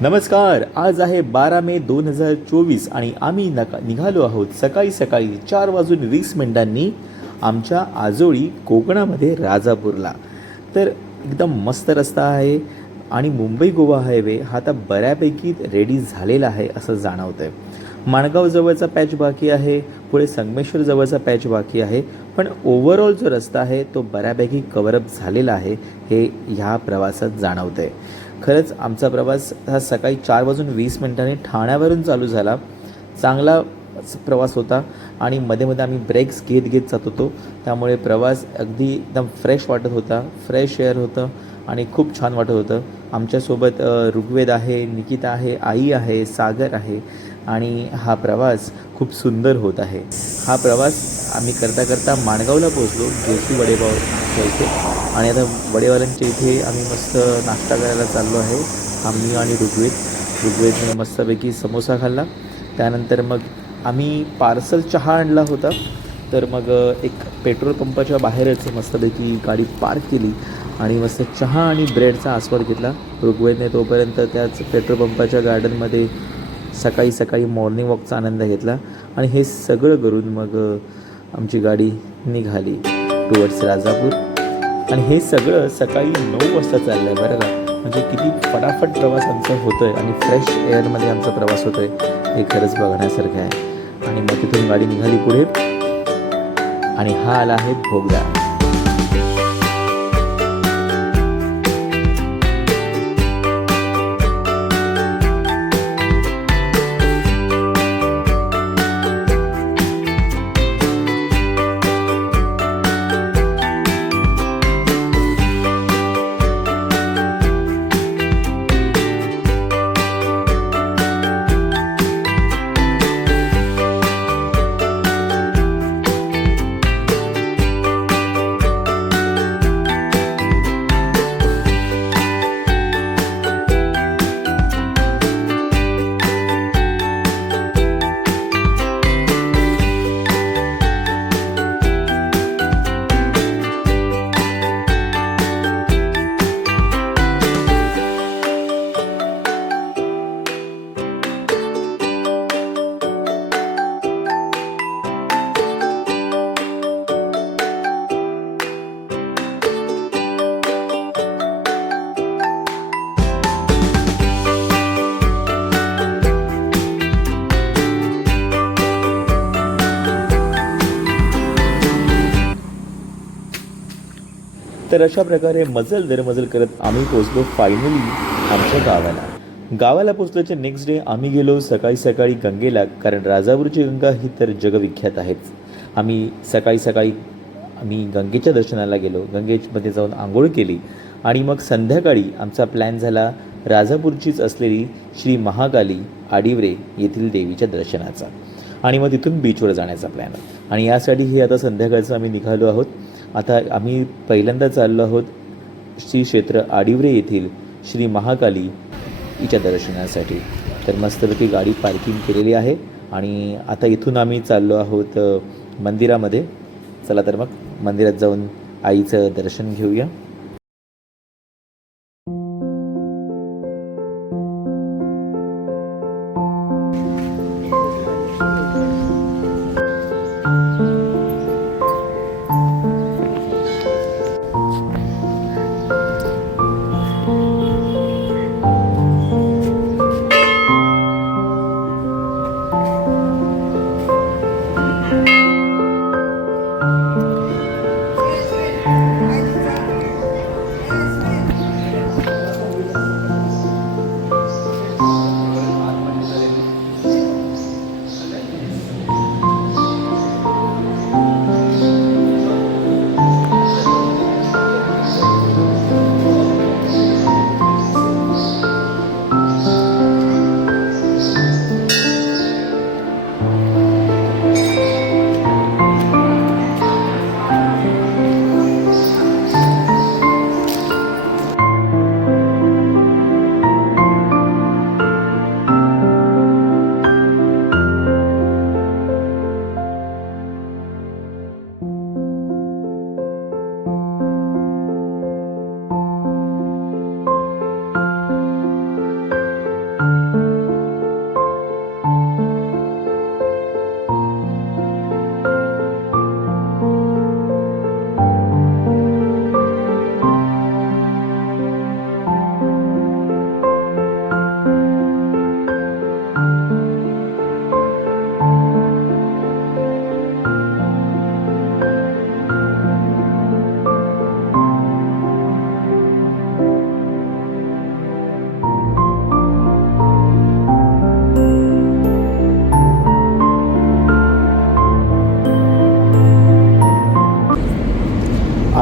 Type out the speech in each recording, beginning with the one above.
नमस्कार. आज आहे 12 मे 2024 आणि आम्ही निघालो आहोत सकाळी सकाळी 4:20 आमच्या आजोळी कोकणामध्ये राजापूरला. तर एकदम मस्त रस्ता आहे आणि मुंबई गोवा हायवे हा आता बऱ्यापैकी रेडी झालेला आहे असं जाणवतं आहे. माणगाव जवळचा पॅच बाकी आहे, पुढे संगमेश्वर जवळचा पॅच बाकी आहे, पण ओव्हरऑल जो रस्ता आहे तो बऱ्यापैकी कव्हरअप झालेला आहे हे ह्या प्रवासात जाणवतं आहे. खरंच आमचा प्रवास हा सकाळी 4:20 ठाण्यावरून चालू झाला. चांगला प्रवास होता आणि मध्ये मध्ये आम्ही ब्रेक्स घेत घेत जात होतो, त्यामुळे प्रवास अगदी एकदम फ्रेश वाटत होता, फ्रेश एअर होतं आणि खूप छान वाटत होतं. आमच्यासोबत ऋग्वेद आहे, निकिता आहे, आई आहे, सागर आहे आणि हा प्रवास खूप सुंदर होत आहे. हा प्रवास आम्ही करता करता माणगावला पोहोचलो, जोशी वडेपाव इथे. आणि आता वडेवाल्यांच्या इथे आम्ही मस्त नाश्ता करायला चाललो आहे. आम्ही आणि ऋग्वेदने मस्तपैकी समोसा खाल्ला. त्यानंतर मग आम्ही पार्सल चहा आणला होता, तर मग एक पेट्रोल पंपाच्या बाहेरच मस्तपैकी गाडी पार्क केली आणि मस्त चहा आणि ब्रेडचा आस्वाद घेतला. ऋग्वेदने तोपर्यंत त्याच पेट्रोल पंपाच्या गार्डनमध्ये सकाळी सकाळी मॉर्निंग वॉकचा आनंद घेतला आणि हे सगळं करून मग आमची गाडी निघाली टुवर्ड्स राजापूर. आणि हे सगळं सकाळी 9 वाजता चाललं आहे बरं का. म्हणजे किती फटाफट प्रवास आमचा होतो आहे आणि फ्रेश एअरमध्ये आमचा प्रवास होतो आहे हे खरंच बघण्यासारखं आहे. आणि मग तिथून गाडी निघाली पुढे आणि हा आला आहे भोगदा. तर अशा प्रकारे मजल दरमजल करत आम्ही पोचलो फायनली आमच्या गावाला पोचल्याच्या नेक्स्ट डे आम्ही गेलो सकाळी सकाळी गंगेला, कारण राजापूरची गंगा ही तर जगविख्यात आहेच. आम्ही सकाळी सकाळी गंगेच्या दर्शनाला गेलो, गंगेमध्ये जाऊन आंघोळ केली आणि मग संध्याकाळी आमचा प्लॅन झाला राजापूरचीच असलेली श्री महाकाली आडिवरे येथील देवीच्या दर्शनाचा आणि मग तिथून बीचवर जाण्याचा प्लॅन. आणि यासाठी हे आता संध्याकाळचं आम्ही निघालो आहोत. आता आम्ही पहिल्यांदा चाललो आहोत श्री क्षेत्र आडिवरे येथील श्री महाकाली हिच्या दर्शनासाठी. तर मस्तपैकी गाडी पार्किंग केलेली आहे आणि आता इथून आम्ही चाललो आहोत मंदिरामध्ये. चला तर मग मंदिरात जाऊन आईचं दर्शन घेऊया.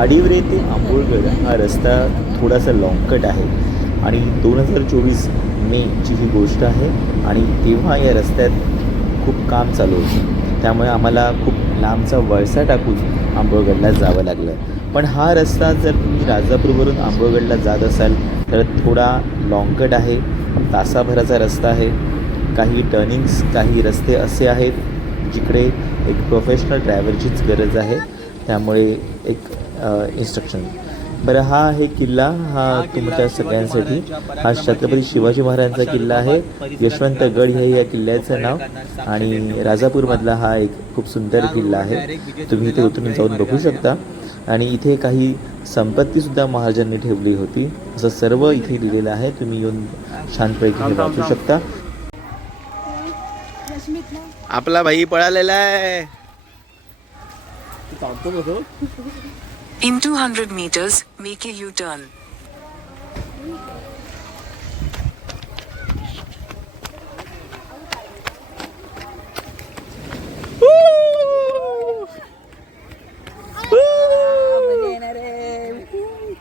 वाडीवरे ते आंबोळगड हा रस्ता थोडासा लॉंगकट आहे आणि 2024 मेची ही गोष्ट आहे आणि तेव्हा या रस्त्यात खूप काम चालू होतं, त्यामुळे आम्हाला खूप लांबचा वळसा टाकून आंबोळगडला जावं लागलं. पण हा रस्ता जर तुम्ही राजापूरवरून आंबोळगडला जात असाल तर थोडा लॉंगकट आहे, तासाभराचा रस्ता आहे. काही टर्निंग्स, काही रस्ते असे आहेत जिकडे एक प्रोफेशनल ड्रायव्हरचीच गरज आहे, त्यामुळे एक इन्स्ट्रक्शन. बरं, हा आहे किल्ला. हा तुमच्या सगळ्यांसाठी हा छत्रपती शिवाजी महाराजांचा किल्ला आहे. यशवंतगड हे या किल्ल्याचं नाव आणि राजापूरमधला हा एक खूप सुंदर किल्ला आहे. तुम्ही इथे उतरून जाऊन बघू शकता आणि इथे काही संपत्तीसुद्धा महाराजांनी ठेवली होती, असं सर्व इथे लिहिलेलं आहे. तुम्ही येऊन शांतपैकी वाचू शकता. आपला भाई पळालेला आहे. In 200 meters, make a U-turn.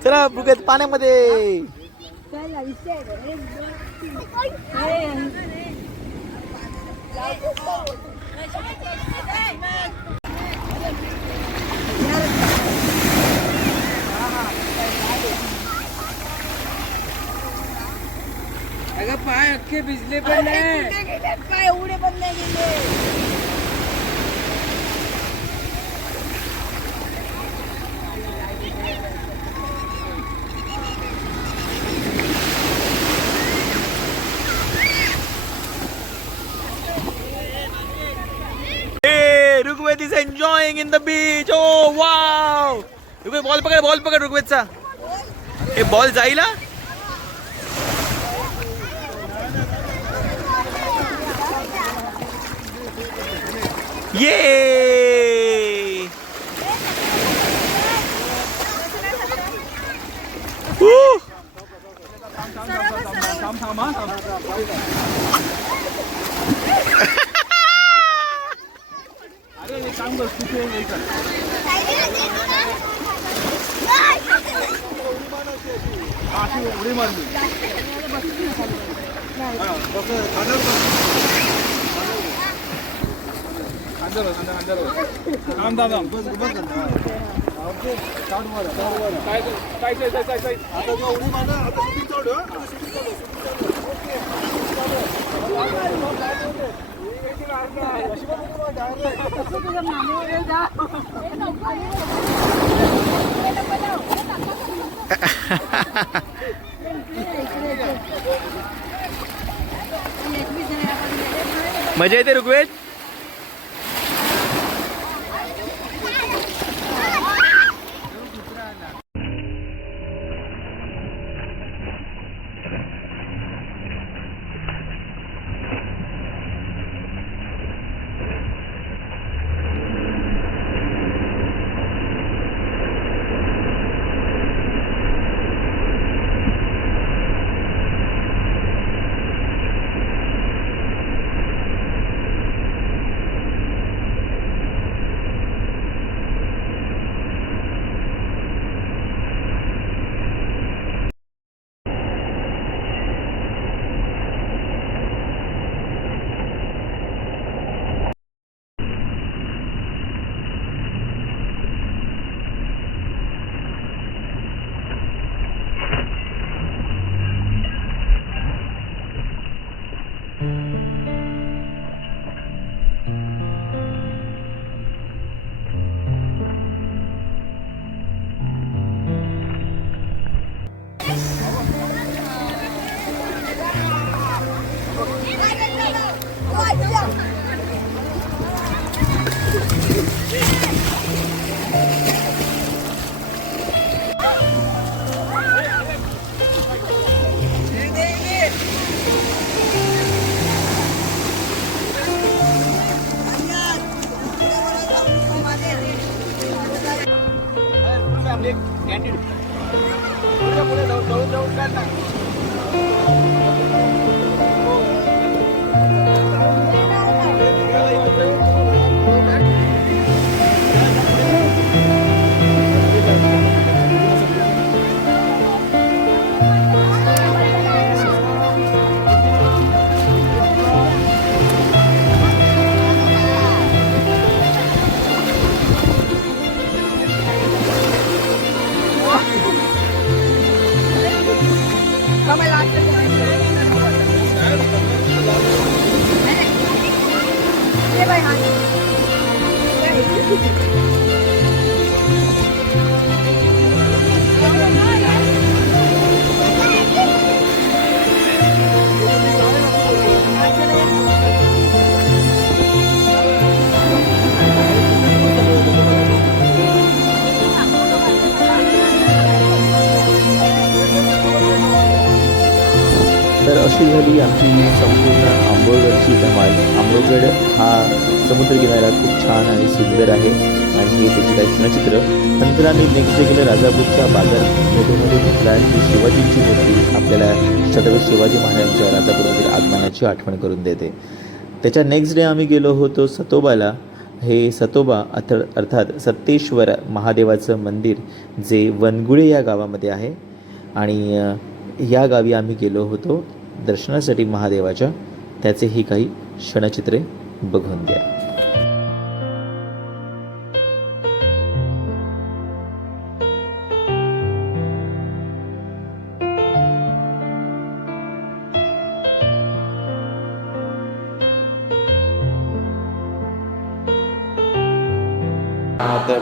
चला बुगत पाण्यामध्ये. अगं पाय अख्खे भिजले पण नाही, पाय एवढे पण नाही गेले. Rugved is enjoying in the beach. Oh wow! Rugved, ball पकड रुग्वेदचा. हे बॉल जाईल हा. ये मजा येते ऋग्वेद. तर अशी झाली आमची संपूर्ण आंबोळगडची धमाल. आंबोळगड हा समुद्रकिनारा खूप छान आणि सुंदर आहे आणि हे त्याची काही क्षणचित्र. नंतर आम्ही नेक्स्ट डे गेलो राजापूरच्या बाजारपेठेमध्ये घेतला की शिवाजींची मूर्ती आपल्याला छत्रपती शिवाजी महाराजांच्या राजापूरमधील आगमनाची आठवण करून देते. त्याच्या नेक्स्ट डे आम्ही गेलो होतो सतोबाला. हे सतोबा अर्थात सत्तेश्वर महादेवाचं मंदिर जे वनगुळे या गावामध्ये आहे आणि या गावी आम्ही गेलो होतो दर्शनासाठी महादेवाच्या. त्याचेही काही क्षणचित्रे बघून द्या.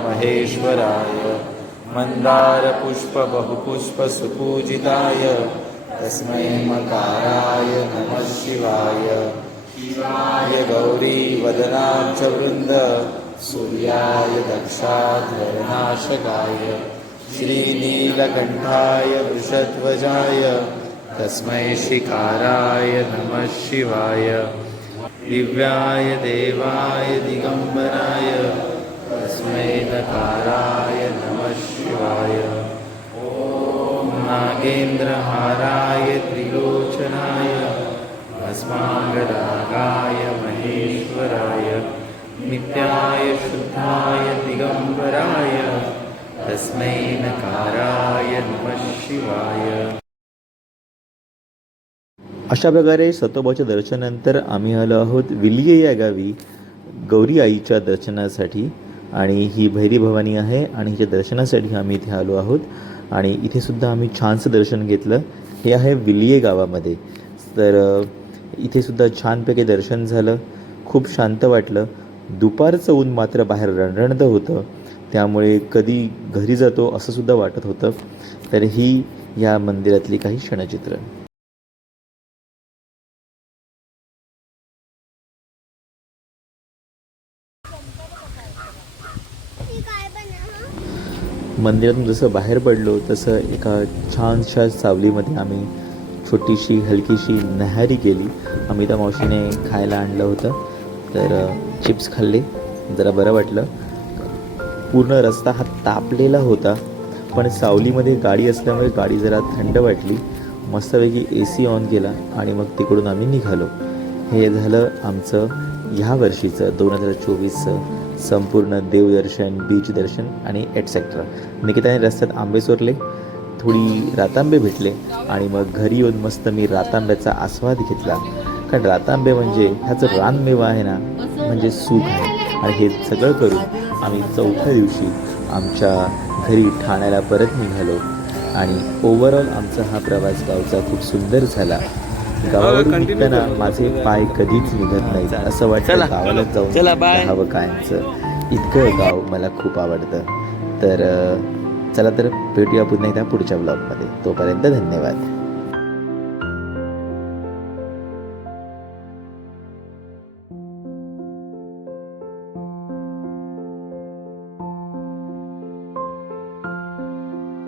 महेश्वराय मंदार पुष्प बहुपुष्प सुपूजिताय तस्मै मकाराय नमः शिवाय. शिवाय गौरी वदनाब्ज वृंद सूर्याय दक्षाध्वरनाशकाय श्रीनीलकंठाय वृषध्वजाय तस्मै शिकाराय नमः शिवाय. दिव्याय देवाय दिगंबराय तस्मै नकाराय नमः शिवाय. ॐ नागेन्द्रहाराय त्रिलोचनाय भस्मांगरागाय महेश्वराय नित्याय शुद्धाय दिगंबराय तस्मै नकाराय नमः शिवाय. अशा प्रकारे सतोबाच्या दर्शनानंतर आम्ही आलो आहोत विल्ये या गावी गौरी आईच्या दर्शनासाठी. आणि ही भैरी भवानी आहे आणि हिच्या दर्शनासाठी आम्ही इथे आलो आहोत आणि इथे सुद्धा आम्ही छानसं दर्शन घेतलं. हे आहे विल्ये गावामध्ये. तर इथे सुद्धा छानपैकी दर्शन झालं. खूप शांत वाटलं. दुपारचं ऊन मात्र बाहेर रणरणतं होतं त्यामुळे कधी घरी जातो असं सुद्धा वाटत होतं. तर ही या मंदिरातली काही क्षणचित्र. मंदिरातून जसं बाहेर पडलो तसं एका छानशा सावलीमध्ये आम्ही छोटीशी हलकीशी न्याहारी केली. अमिता मावशीने खायला आणलं होतं तर चिप्स खाल्ले. जरा बरं वाटलं. पूर्ण रस्ता हा तापलेला होता पण सावलीमध्ये गाडी असल्यामुळे गाडी जरा थंड वाटली. मस्तपैकी AC ऑन केला आणि मग तिकडून आम्ही निघालो. हे झालं आमचं ह्या वर्षीचं 2024चं संपूर्ण देवदर्शन, बीच दर्शन आणि एटसेट्रा. निकिताने रस्त्यात आंबे चोरले, थोडी रातांबे भेटले आणि मग घरी येऊन मस्त मी रातांब्याचा आस्वाद घेतला. कारण रातांबे म्हणजे ह्याचं रानमेवा आहे ना, म्हणजे सुख आहे. आणि हे सगळं करून आम्ही चौथ्या दिवशी आमच्या घरी ठाण्याला परत निघालो आणि ओव्हरऑल आमचा हा प्रवास गावचा खूप सुंदर झाला. गावावरून निघताना माझे पाय कधीच निघत नाहीत. असं वाटतं गावाला जाऊन राहावं कायमचं. इतकं गाव मला खूप आवडतं. तर चला तर भेटूया पुन्हा एकदा पुढच्या ब्लॉगमध्ये. तोपर्यंत धन्यवाद.